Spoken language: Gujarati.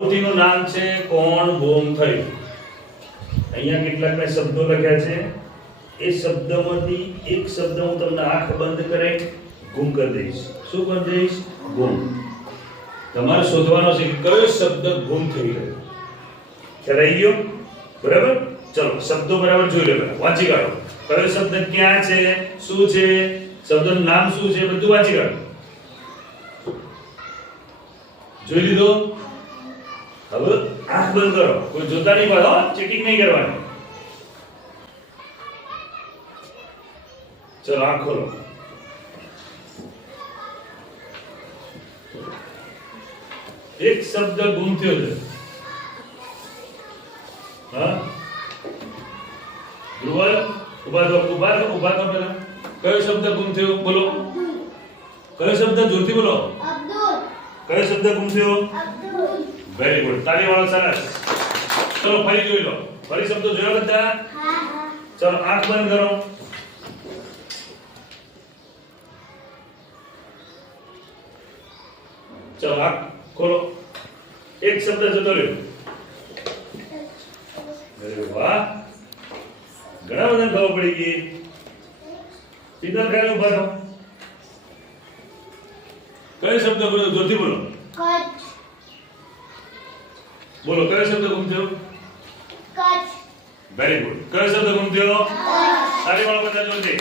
નું નામ છે કોણ ગુમ થયું. અહીંયા કેટલાક મેં શબ્દો લખ્યા છે. એ શબ્દમાંથી એક શબ્દ હું તમને આંખ બંધ કરે ગુમ કરી દઈશ. શું કરી દઈશ? ગુમ. તમારે શોધવાનો છે કે કયો શબ્દ ગુમ થઈ ગયો. ખ્યાલ આવી ગયો? બરાબર? ચલો શબ્દો બરાબર જોઈ લો, વાંચી કાઢો. કયો શબ્દ ક્યાં છે, શું છે, શબ્દનું નામ શું છે, બધું વાંચી કાઢો. જોઈ લીધો? હવે આંખ બંધ કરો, કોઈ જોતા નહીં પાડો, ચીટિંગ નહીં કરવાની. ચલો આંખ ખોલો. એક શબ્દ ગુમ થયો છે. હા, ધ્રુવલ ઉભા થો પેલા. કયો શબ્દ ગુમ થયો? બોલો. કયો શબ્દ? જોરથી બોલો. અબ્દુલ. કયો શબ્દ ગુમ થયો? અબ્દુલ. Very good. તાળી વાળો સરસ. ચલો ફરી જોઈ લો. ફરી શબ્દો જોયા બધા? હા. ચલો આંખ બંધ કરો. ચલો આંખ ખોલો. એક શબ્દ જતો રહ્યો. વેરી વાહ, ઘણા બધા ખબર પડી ગઈ. સીધા ખાલી ઉભા થો. કયો શબ્દ બોલો? જોરથી બોલો. કચ્છ. બોલો કયો શબ્દ ગુમ થયો? કચ્છ. Very good. કયો શબ્દ ગુમ થયો? કચ્છ. તાળી વાળો બધા જોરથી.